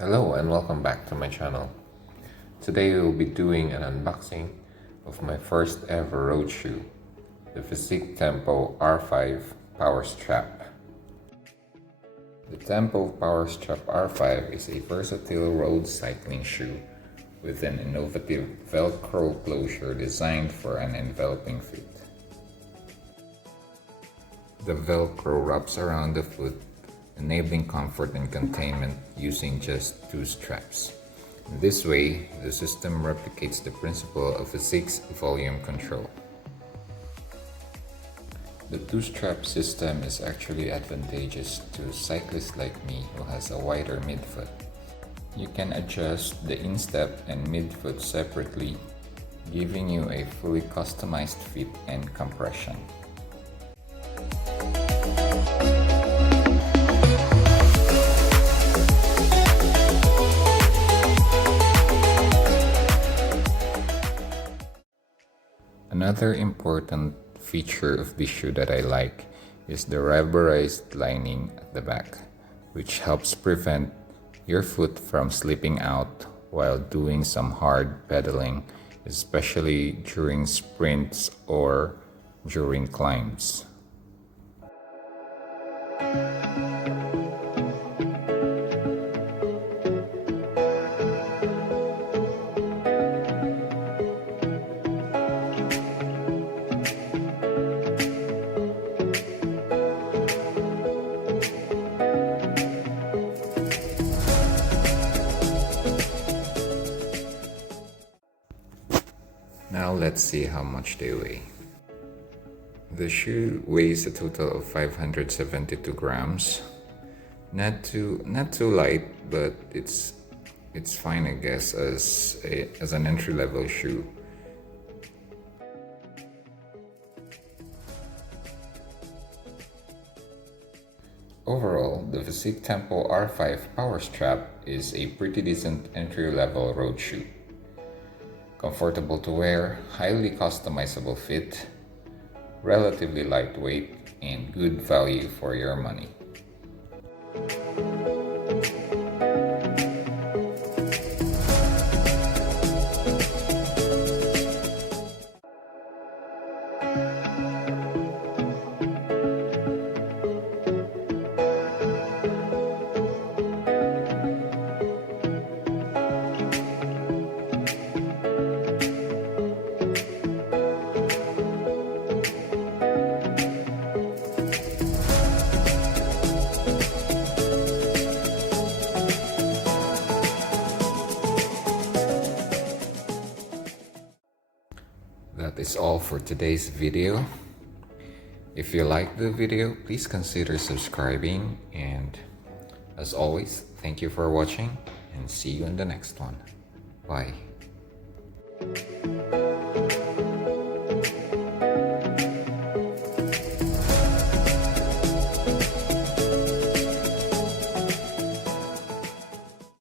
Hello and welcome back to my channel. Today we will be doing an unboxing of my first ever road shoe, the Physique Tempo R5 Powerstrap. The Tempo Powerstrap R5 is a versatile road cycling shoe with an innovative Velcro closure designed for an enveloping fit. The Velcro wraps around the foot, enabling comfort and containment using just two straps. In this way, the system replicates the principle of Physique's volume control. The two-strap system is actually advantageous to cyclists like me who has a wider midfoot. You can adjust the instep and midfoot separately, giving you a fully customized fit and compression. Another important feature of this shoe that I like is the rubberized lining at the back, which helps prevent your foot from slipping out while doing some hard pedaling, especially during sprints or during climbs. Now let's see how much they weigh. The shoe weighs a total of 572 grams. Not too light, but it's fine, I guess, as an entry-level shoe. Overall, the Physique Tempo R5 Powerstrap is a pretty decent entry-level road shoe. Comfortable to wear, highly customizable fit, relatively lightweight, and good value for your money. That is all for today's video. If you liked the video, please consider subscribing, and as always, thank you for watching and see you in the next one. Bye.